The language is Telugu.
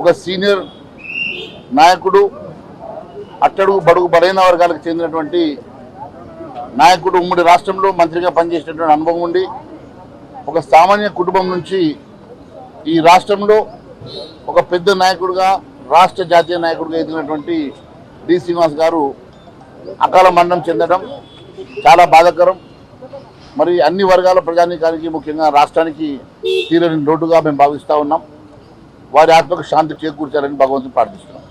ఒక సీనియర్ నాయకుడు, అట్టడుగు బడుగు బలైన వర్గాలకు చెందినటువంటి నాయకుడు, ఉమ్మడి రాష్ట్రంలో మంత్రిగా పనిచేసినటువంటి అనుభవం ఉండి ఒక సామాన్య కుటుంబం నుంచి ఈ రాష్ట్రంలో ఒక పెద్ద నాయకుడిగా, రాష్ట్ర జాతీయ నాయకుడిగా ఎదిగినటువంటి డి శ్రీనివాస్ గారు అకాల మరణం చెందడం చాలా బాధాకరం. మరి అన్ని వర్గాల ప్రజానీకానికి, ముఖ్యంగా రాష్ట్రానికి తీరని లోటుగా మేము భావిస్తూ ఉన్నాం. వారి ఆత్మకు శాంతి చేకూర్చాలని భగవంతుని ప్రార్థిస్తున్నాం.